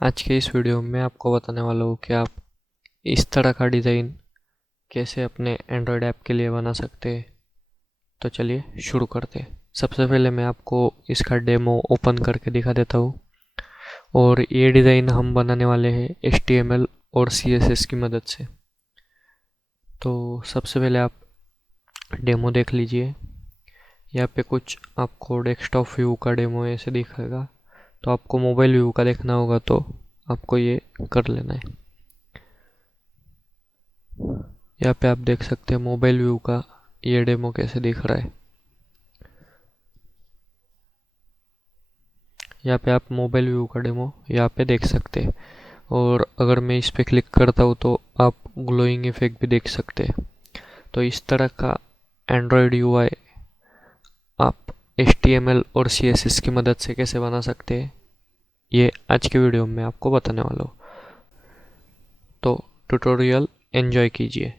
आज के इस वीडियो में आपको बताने वाला हूँ कि आप इस तरह का डिज़ाइन कैसे अपने एंड्रॉयड ऐप के लिए बना सकते हैं। तो चलिए शुरू करते हैं। सबसे पहले मैं आपको इसका डेमो ओपन करके दिखा देता हूँ। और ये डिज़ाइन हम बनाने वाले हैं HTML और CSS की मदद से। तो सबसे पहले आप डेमो देख लीजिए। यहाँ पे कुछ आपको डेस्कटॉप व्यू का डेमो ऐसे दिखेगा। तो आपको मोबाइल व्यू का देखना होगा, तो आपको ये कर लेना है। यहाँ पे आप देख सकते हैं मोबाइल व्यू का ये डेमो कैसे दिख रहा है। यहाँ पे आप मोबाइल व्यू का डेमो यहाँ पे देख सकते हैं। और अगर मैं इस पे क्लिक करता हूँ तो आप ग्लोइंग इफेक्ट भी देख सकते हैं। तो इस तरह का एंड्रॉयड UI आप HTML और CSS की मदद से कैसे बना सकते हैं, ये आज के वीडियो में आपको बताने वाला हूँ। तो ट्यूटोरियल एंजॉय कीजिए।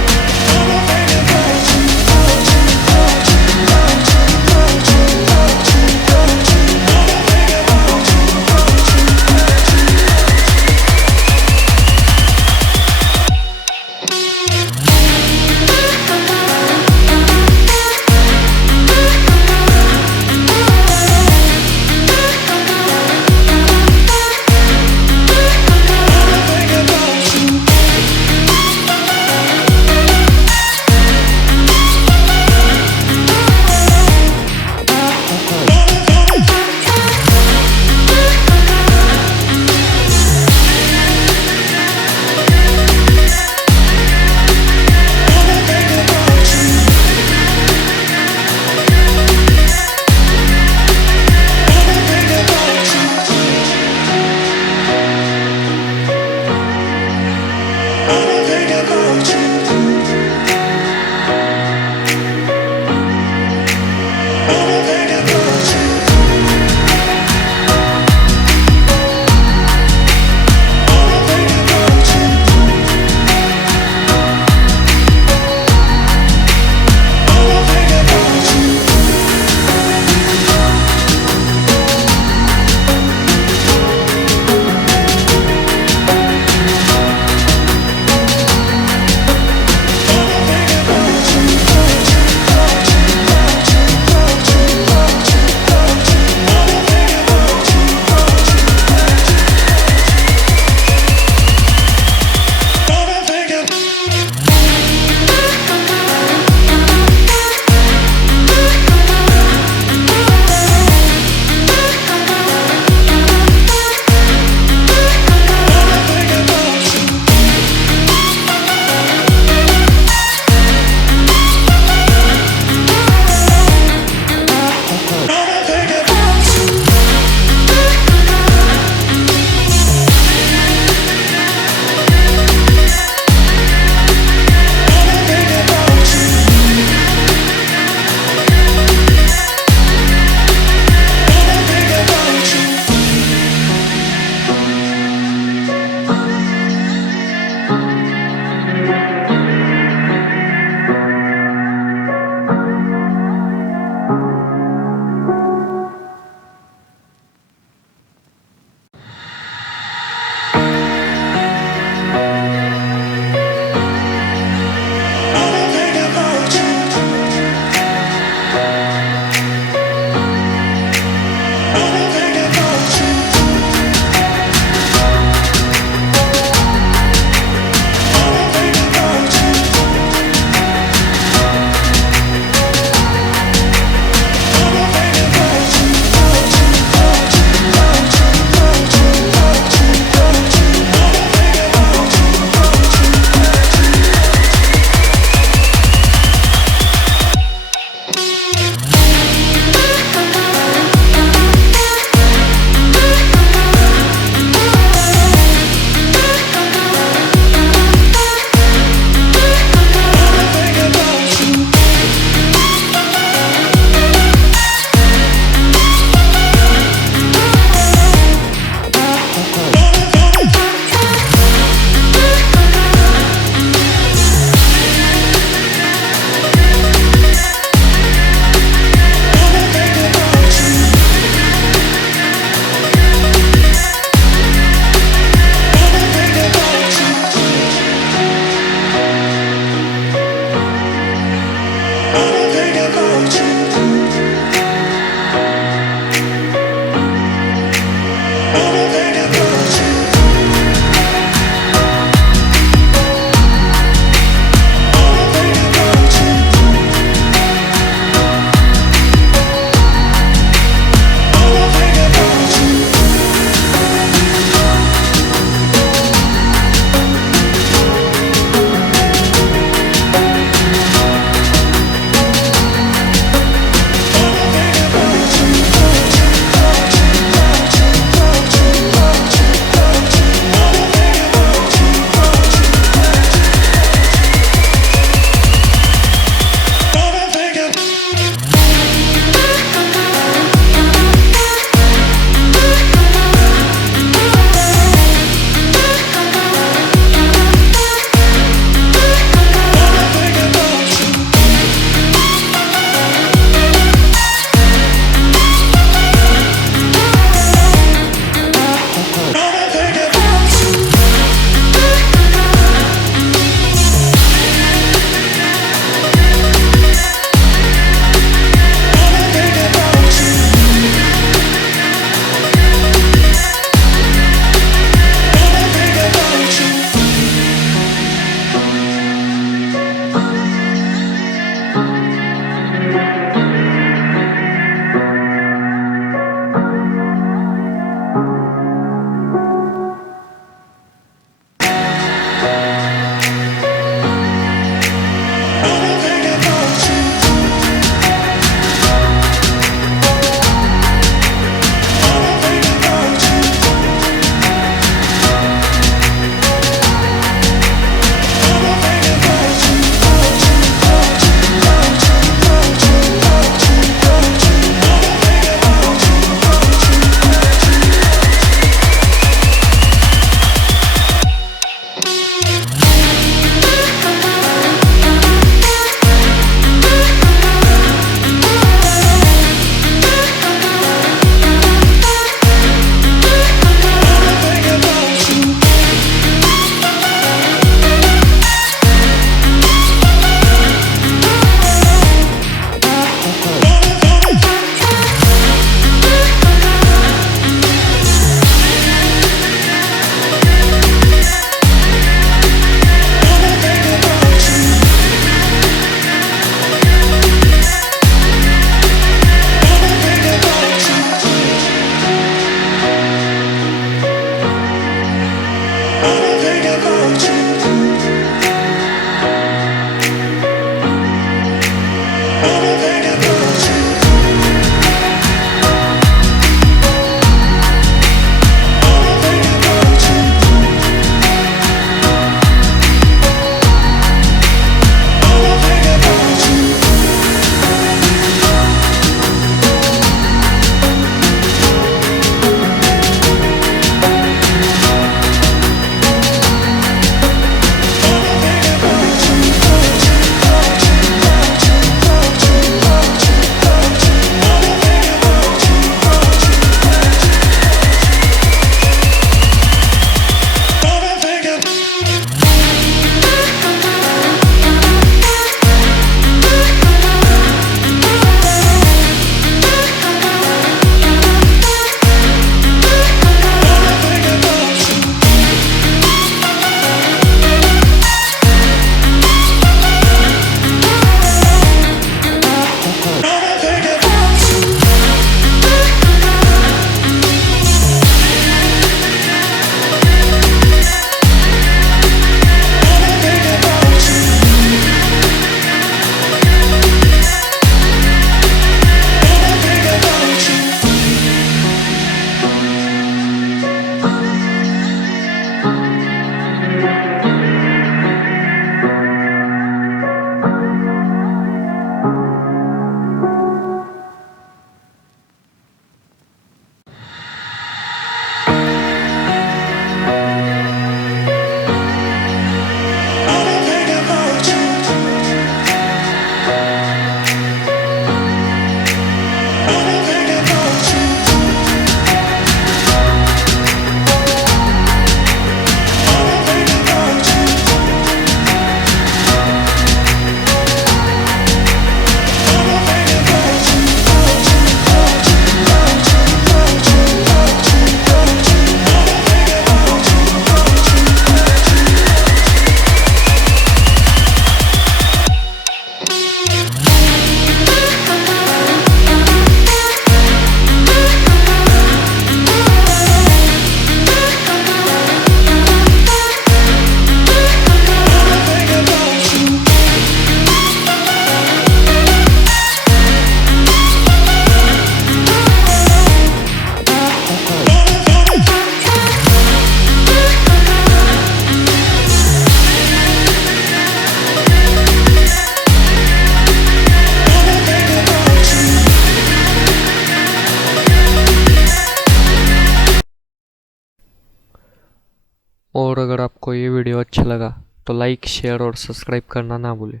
और अगर आपको ये वीडियो अच्छा लगा तो लाइक शेयर और सब्सक्राइब करना ना भूलें।